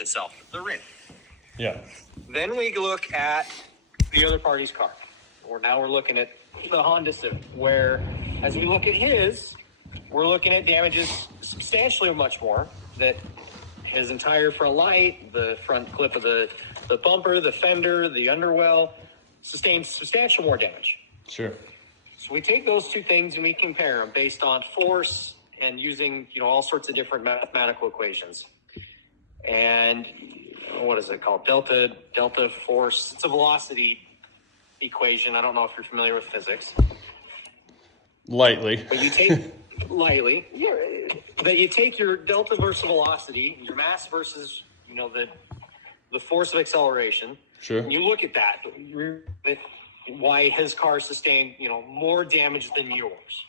itself, the rim. Yeah. Then we look at the other party's car. Now we're looking at the Honda Civic, where as we look at his, we're looking at damages substantially much more. That his entire front light, the front clip of the bumper, the fender, the underwell, sustained substantial more damage. Sure. So we take those two things and we compare them based on force and using, all sorts of different mathematical equations. And what is it called? Delta force. It's a velocity equation. I don't know if you're familiar with physics. Lightly. But you take lightly. Yeah, that you take your delta versus velocity, your mass versus the force of acceleration. Sure. And you look at that. Why his car sustained more damage than yours,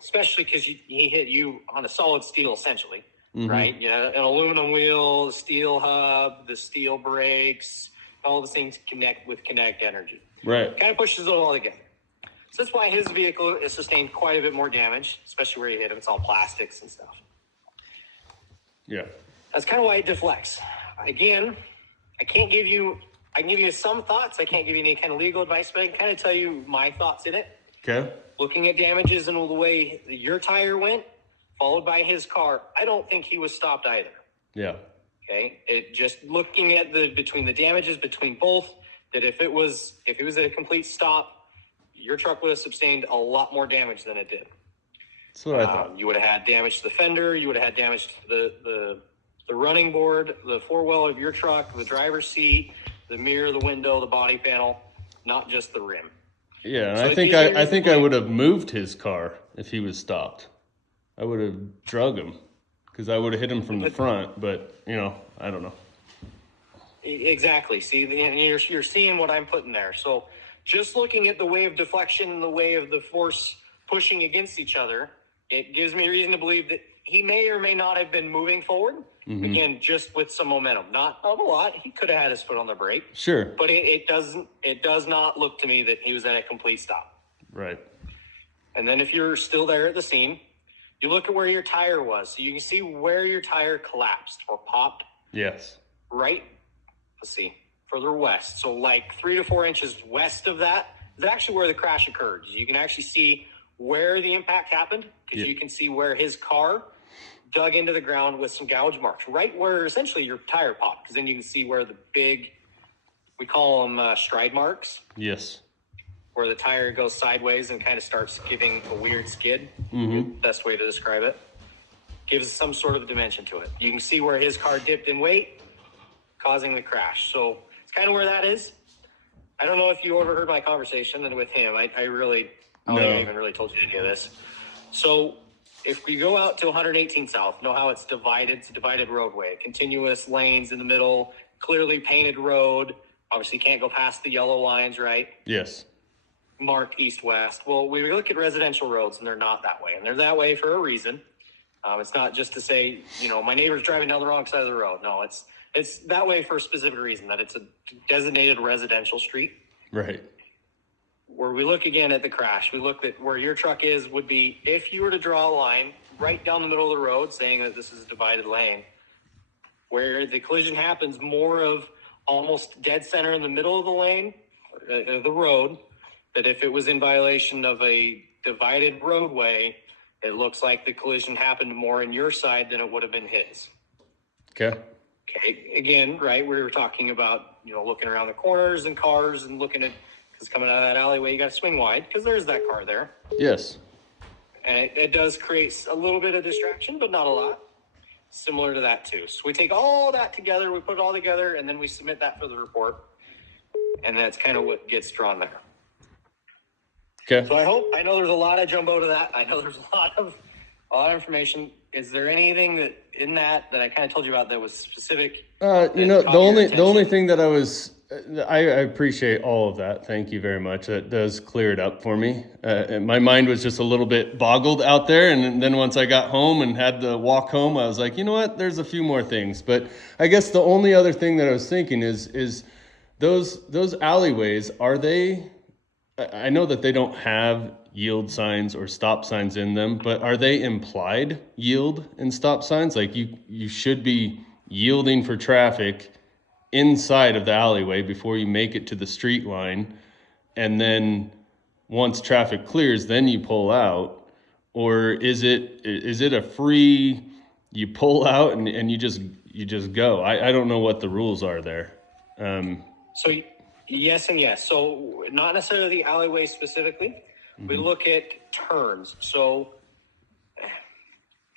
especially because he hit you on a solid steel essentially. Mm-hmm. Right? Yeah, an aluminum wheel, the steel hub, the steel brakes, all the things connect with kinetic energy. Right. Kind of pushes it all together. So that's why his vehicle has sustained quite a bit more damage, especially where you hit him. It's all plastics and stuff. Yeah. That's kind of why it deflects. Again, I can give you some thoughts. I can't give you any kind of legal advice, but I can kind of tell you my thoughts in it. Okay. Looking at damages and the way your tire went, followed by his car, I don't think he was stopped either. Yeah. Okay. It just looking at between the damages between both, that if it was a complete stop, your truck would have sustained a lot more damage than it did. That's what I thought. You would have had damage to the fender. You would have had damage to the running board, the four-wheel of your truck, the driver's seat, the mirror, the window, the body panel, not just the rim. Yeah, and so I think I would have moved his car if he was stopped. I would have drug him because I would have hit him from the front, but I don't know. Exactly. See, you're seeing what I'm putting there. So just looking at the way of deflection and the way of the force pushing against each other, it gives me reason to believe that he may or may not have been moving forward. Mm-hmm. Again, just with some momentum, not a lot. He could have had his foot on the brake. Sure. But it does not look to me that he was at a complete stop. Right. And then if you're still there at the scene, you look at where your tire was. So you can see where your tire collapsed or popped. Yes. Right. Let's see. Further west. So like 3 to 4 inches west of that is actually where the crash occurred. You can actually see where the impact happened because you can see where his car dug into the ground with some gouge marks, right where essentially your tire popped. Because then you can see where the big, we call them stride marks. Yes. Where the tire goes sideways and kind of starts giving a weird skid. Mm-hmm. Best way to describe it. Gives some sort of dimension to it. You can see where his car dipped in weight, causing the crash. So it's kind of where that is. I don't know if you overheard my conversation with him. I don't think I even really told you any of this. So if we go out to 118 South, know how it's divided. It's a divided roadway, continuous lanes in the middle, clearly painted road. Obviously can't go past the yellow lines, right? Yes. Mark east-west. Well, we look at residential roads and they're not that way. And they're that way for a reason. It's not just to say, my neighbor's driving down the wrong side of the road. No, it's that way for a specific reason, that it's a designated residential street. Right. Where we look again at the crash, we look at where your truck would be if you were to draw a line right down the middle of the road saying that this is a divided lane, where the collision happens more of almost dead center in the middle of the lane, the road, that if it was in violation of a divided roadway, it looks like the collision happened more in your side than it would have been his. Okay. Again, right, we were talking about, looking around the corners and cars and looking at, because coming out of that alleyway, you got to swing wide because there's that car there. Yes. And it does create a little bit of distraction, but not a lot. Similar to that too. So we take all that together, we put it all together, and then we submit that for the report. And that's kind of what gets drawn there. Okay. So I know there's a lot of jumbo to that. I know there's a lot of information. Is there anything that I kind of told you about that was specific? The only thing that I appreciate all of that. Thank you very much. That does clear it up for me. My mind was just a little bit boggled out there. And then once I got home and had to walk home, I was like, you know what? There's a few more things. But I guess the only other thing that I was thinking is those alleyways, are they, I know that they don't have yield signs or stop signs in them, but are they implied yield and stop signs? Like you should be yielding for traffic inside of the alleyway before you make it to the street line, and then once traffic clears, then you pull out? Or is it a free, you pull out and you just go? I don't know what the rules are there. So yes and yes. So not necessarily the alleyway specifically. We look at turns. So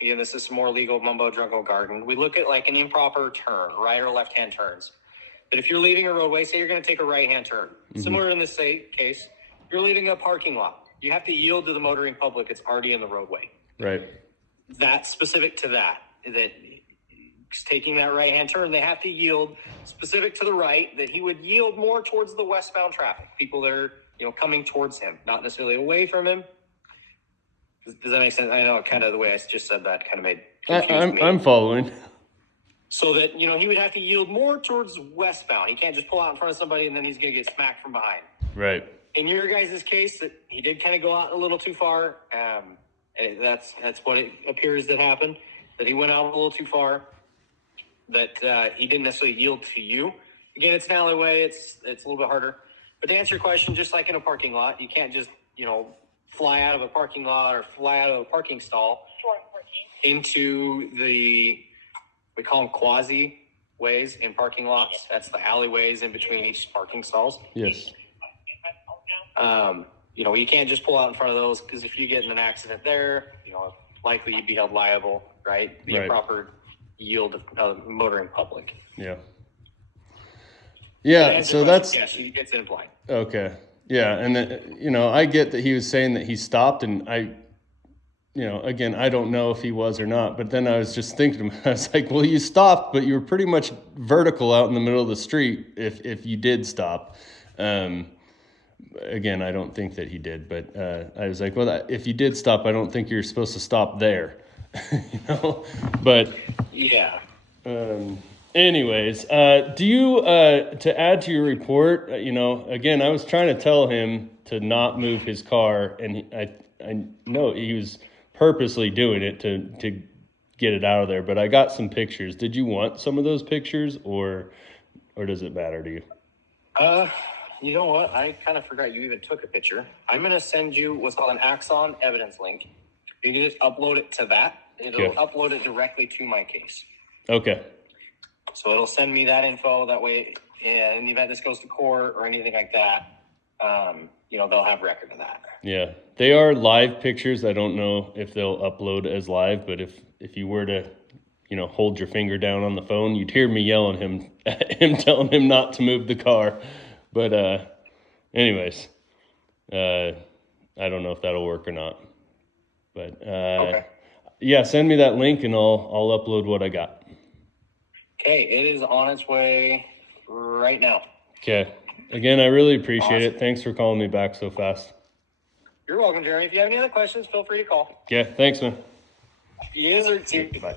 again, this is more legal mumbo jumbo garden. We look at like an improper turn, right or left hand turns. But if you're leaving a roadway, say you're going to take a right hand turn, similar in this case, you're leaving a parking lot. You have to yield to the motoring public. It's already in the roadway. Right. That's specific to that taking that right hand turn, they have to yield specific to the right, that he would yield more towards the westbound traffic, people that are, coming towards him, not necessarily away from him. Does that make sense? I know kind of the way I just said that kind of made me. I'm following. So that, he would have to yield more towards westbound. He can't just pull out in front of somebody and then he's going to get smacked from behind. Right. In your guys' case, that he did kind of go out a little too far. That's what it appears that happened, that he went out a little too far, that he didn't necessarily yield to you. Again, it's an alleyway. It's a little bit harder. But to answer your question, just like in a parking lot, you can't just, fly out of a parking lot or fly out of a parking stall into we call them quasi ways in parking lots. That's the alleyways in between each parking stalls. Yes. You can't just pull out in front of those, because if you get in an accident there, likely you'd be held liable, right? The improper yield of motoring public. Yeah. Yeah. So that's, yes, it's implied. Okay. Yeah. And then, I get that he was saying that he stopped, and again, I don't know if he was or not, but then I was just thinking, I was like, well, you stopped, but you were pretty much vertical out in the middle of the street if you did stop. Again, I don't think that he did, but I was like, well, if you did stop, I don't think you're supposed to stop there, but yeah. Anyways, do you, to add to your report, again, I was trying to tell him to not move his car, and I know he was purposely doing it to get it out of there, but I got some pictures. Did you want some of those pictures, or does it matter to you? You know what? I kind of forgot you even took a picture. I'm going to send you what's called an Axon evidence link. You can just upload it to that. It'll upload it directly to my case. Okay. So it'll send me that info. That way, in the event this goes to court or anything like that, they'll have record of that. Yeah. They are live pictures. I don't know if they'll upload as live, but if you were to, hold your finger down on the phone, you'd hear me yelling at him telling him not to move the car. But anyways, I don't know if that'll work or not. But okay. Yeah, send me that link and I'll upload what I got. Okay, it is on its way right now. Okay. Again, I really appreciate it. Thanks for calling me back so fast. You're welcome, Jeremy. If you have any other questions, feel free to call. Okay, thanks, man. Yes, sir. Bye.